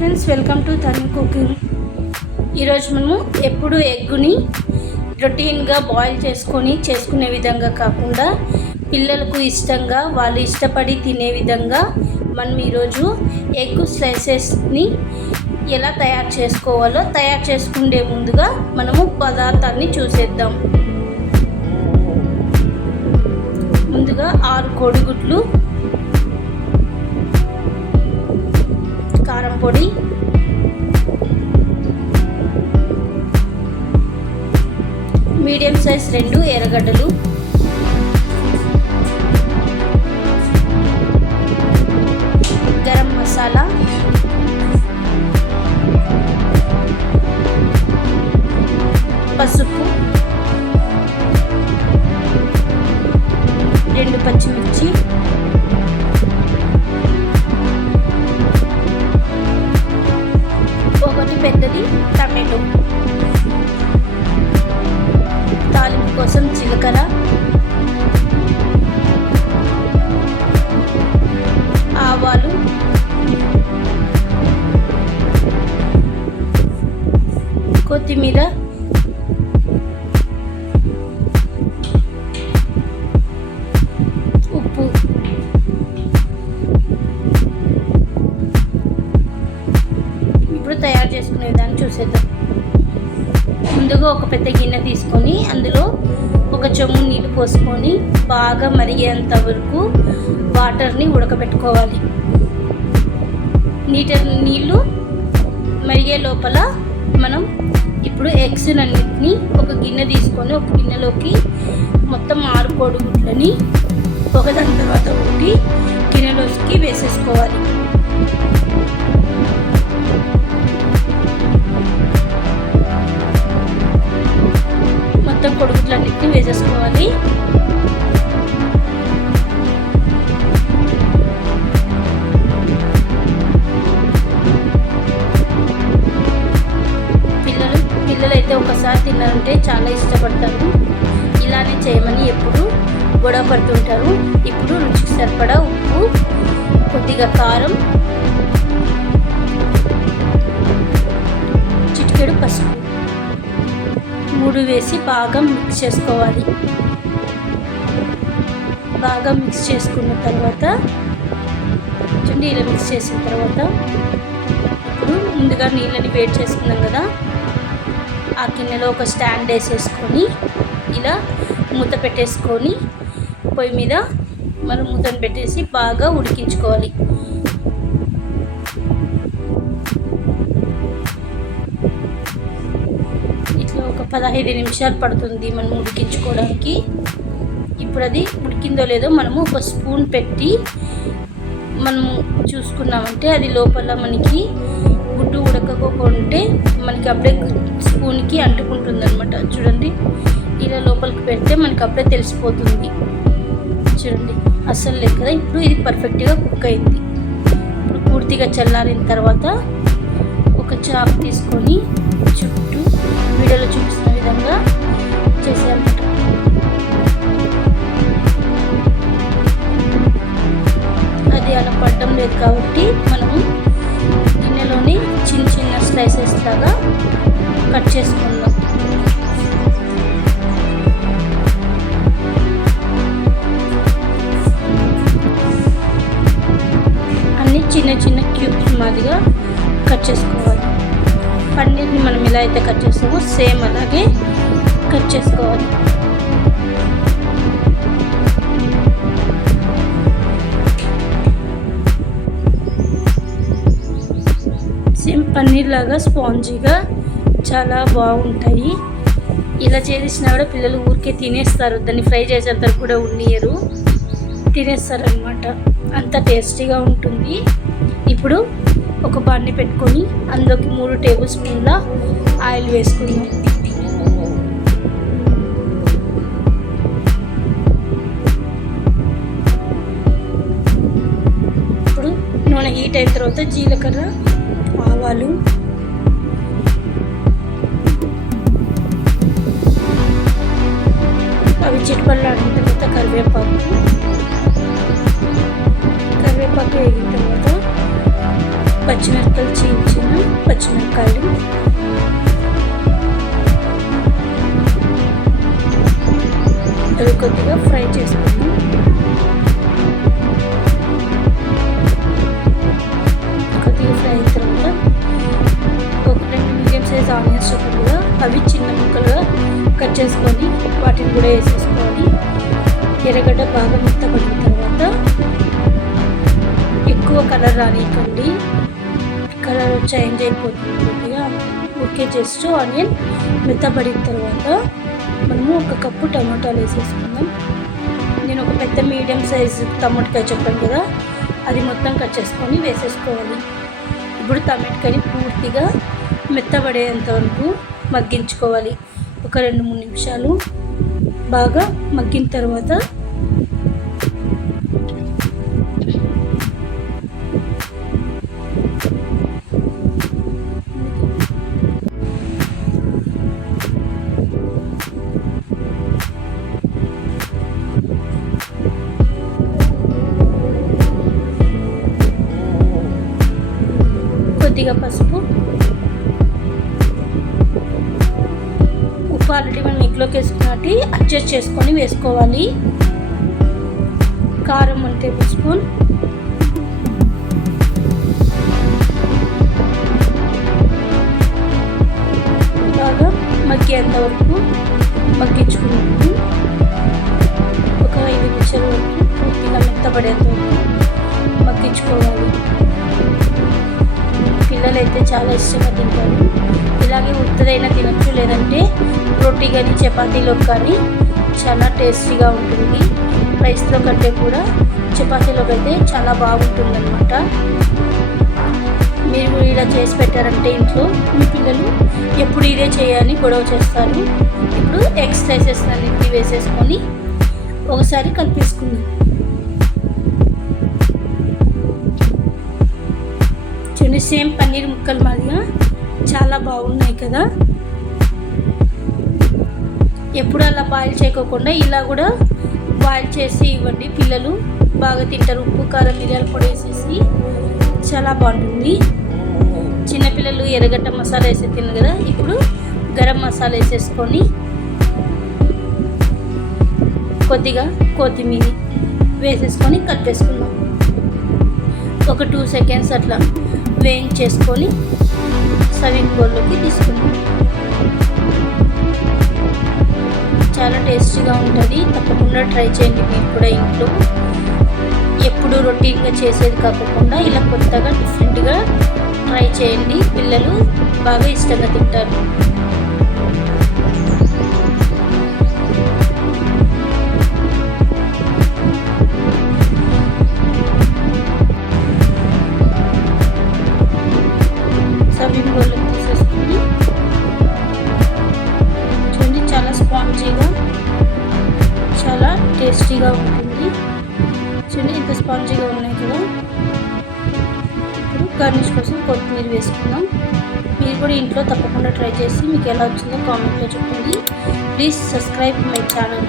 Friends welcome to Tarun cooking. ఈరోజు మనము ఎప్పుడు ఎగ్గుని రొటీన్గా బాయిల్ చేసుకొని చేసుకునే విధంగా కాకుండా పిల్లలకు ఇష్టంగా వాళ్ళు ఇష్టపడి తినే విధంగా మనం ఈరోజు ఎగ్ స్లైసెస్ని ఎలా తయారు చేసుకోవాలో తయారు చేసుకునే ముందుగా మనము పదార్థాన్ని చూసేద్దాం. ముందుగా ఆరు కోడిగుడ్లు కారం పొడి. మీడియం సైజ్ రెండు ఎర్రగడ్డలు. గరం మసాలా. పసుపు. రెండు పచ్చిమిర్చి. పెద్దది టమాటో. తాలింపు కోసం జీలకర్ర. ఆవాలు. కొత్తిమీర. పెద్ద గిన్నె తీసుకొని అందులో ఒక చెమ్ము నీళ్ళు పోసుకొని బాగా మరిగేంత వరకు వాటర్ని ఉడకబెట్టుకోవాలి. నీట నీళ్ళు మరిగే లోపల మనం ఇప్పుడు ఎగ్స్ అన్నిటిని ఒక గిన్నె తీసుకొని ఒక గిన్నెలోకి మొత్తం ఆరు కోడిగుడ్లని ఒకదాని తర్వాత ఒకటి గిన్నెలోకి వేసేసుకోవాలి. మొత్తం కొడుకులన్నిటిని వేసేసుకోవాలి. పిల్లలు పిల్లలు అయితే ఒకసారి తిన్నారంటే చాలా ఇష్టపడతారు. ఇలానే చేయమని ఎప్పుడు గొడవ పడుతుంటారు ఇప్పుడు రుచికి సరిపడా ఉప్పు కొద్దిగా కారం మూడు వేసి బాగా మిక్స్ చేసుకోవాలి. బాగా మిక్స్ చేసుకున్న తర్వాత చూడండి ఇలా మిక్స్ చేసిన తర్వాత ఇప్పుడు ముందుగా నీళ్ళని వేడి చేసుకున్నాం కదా ఆ గిన్నెలో ఒక స్టాండ్ వేసేసుకొని ఇలా మూత పెట్టేసుకొని పొయ్యి మీద మనం మూతను పెట్టేసి బాగా ఉడికించుకోవాలి. పదహైదు నిమిషాలు పడుతుంది మనం ఉడికించుకోవడానికి ఇప్పుడు అది ఉడికిందో లేదో మనము ఒక స్పూన్ పెట్టి మనము చూసుకున్నామంటే అది లోపల మనకి గుడ్డు ఉడకకోకుంటే మనకి అప్పుడే స్పూన్కి అంటుకుంటుంది అనమాట చూడండి ఇలా లోపలికి పెడితే మనకి అప్పుడే తెలిసిపోతుంది. చూడండి అస్సలు లేదు కదా ఇప్పుడు ఇది పర్ఫెక్ట్గా కుక్ అయింది. ఇప్పుడు పూర్తిగా చల్లారిన తర్వాత ఒక చాకు తీసుకొని స్లైసెస్ కట్ చేసుకుందాం అన్ని చిన్న చిన్న క్యూబ్స్ మాదిరిగా కట్ చేసుకోవాలి. పన్నీర్ని మనం ఎలా అయితే కట్ చేస్తామో సేమ్ అలాగే కట్ చేసుకోవాలి. పన్నీర్ లాగా స్పాంజీగా చాలా బాగుంటాయి. ఇలా చేసినా కూడా పిల్లలు ఊరికే తినేస్తారు. దాన్ని ఫ్రై చేసేంత కూడా ఉన్నీయరు తినేస్తారు అనమాట అంత టేస్టీగా ఉంటుంది. ఇప్పుడు ఒక బాన్ని పెట్టుకొని అందులోకి మూడు టేబుల్ స్పూన్ల ఆయిల్ వేసుకుందాం. ఇప్పుడు నూనె హీట్ అయిన తర్వాత జీలకర్ర ఆవాలు అవి చిట్పల్లాడిన తర్వాత కరివేపాకు. కరివేపాకు వేగిన తర్వాత పచ్చిమిరపకాయలు చీల్చిన పచ్చిమిరపకాయలు. అవి కొద్దిగా ఫ్రై చేసుకుందాం. మీడియం ఆనియన్స్ కూడా. అవి చిన్న ముక్కలుగా కట్ చేసుకొని వాటిని కూడా వేసేసుకోవాలి ఎర్రగడ్డ బాగా మెత్తపడిన తర్వాత ఎక్కువ కలర్ రానివ్వండి కలర్ చేంజ్ అయిపోతుంది. కొద్దిగా ఓకే జస్ట్ ఆనియన్ మెత్తపడిన తర్వాత మనము ఒక కప్పు టమాటాలు వేసేసుకుందాం. నేను ఒక పెద్ద మీడియం సైజు టమాటకాయ చెప్పాను కదా అది మొత్తం కట్ చేసుకొని వేసేసుకోవాలి. ఇప్పుడు టమాటకాయని పూర్తిగా మెత్తబడేంత వరకు మగ్గించుకోవాలి. ఒక రెండు మూడు నిమిషాలు బాగా మగ్గిన తర్వాత కొద్దిగా పసుపు ఆల్రెడీ మనం ఇంట్లోకి వేసుకున్నట్టు అడ్జస్ట్ చేసుకొని వేసుకోవాలి. కారం వన్ టేబుల్ స్పూన్. బాగా మగ్గేంత వరకు మగ్గించుకున్నాము. చాలా ఇష్టంగా తింటారు. ఇలాగే ఉత్తదైనా తినచ్చు లేదంటే రొట్టి కానీ చపాతీలో కానీ చాలా టేస్టీగా ఉంటుంది. రైస్లో కంటే కూడా చపాతీలోకి అయితే చాలా బాగుంటుంది అనమాట మీరు ఇలా చేసి పెట్టారంటే ఇంట్లో మీ పిల్లలు ఎప్పుడు ఇదే చేయాలని గొడవ చేస్తారు. ఇప్పుడు ఎగ్ స్లైసెస్ అన్నింటినీ వేసేసుకొని ఒకసారి కలిపేసుకుందాం. చూడండి సేమ్ పన్నీర్ ముక్కలు మాదిగా చాలా బాగున్నాయి కదా. ఎప్పుడు అలా బాయిల్ చేయకోకుండా ఇలా కూడా బాయిల్ చేసి ఇవ్వండి. పిల్లలు బాగా తింటారు. ఉప్పు కారం మిరియాల పొడి వేసేసి చాలా బాగుంటుంది. చిన్నపిల్లలు ఎర్రగడ్డ మసాలా వేసి తిన్నారు కదా. ఇప్పుడు గరం మసాలా వేసేసుకొని కొద్దిగా కొత్తిమీర వేసేసుకొని కలిపేసుకుందాం ఒక టూ సెకండ్స్ అట్లా. వేయించేసుకొని సర్వింగ్ బౌల్లోకి తీసుకున్నాం చాలా టేస్టీగా ఉంటుంది. తప్పకుండా ట్రై చేయండి మీరు కూడా ఇంట్లో. ఎప్పుడు రొటీన్గా చేసేది కాకుండా ఇలా కొత్తగా డిఫరెంట్గా ట్రై చేయండి. పిల్లలు బాగా ఇష్టంగా తింటారు. స్పాంజీగా ఉంటుంది. చూడండి ఇంత స్పాంజీగా ఉన్నాయి కదా. ఇప్పుడు గార్నిష్ కోసం కొత్తిమీర వేసుకుందాం. మీరు కూడా ఇంట్లో తప్పకుండా ట్రై చేసి మీకు ఎలా వచ్చిందో కామెంట్లో చెప్పండి. Please subscribe my channel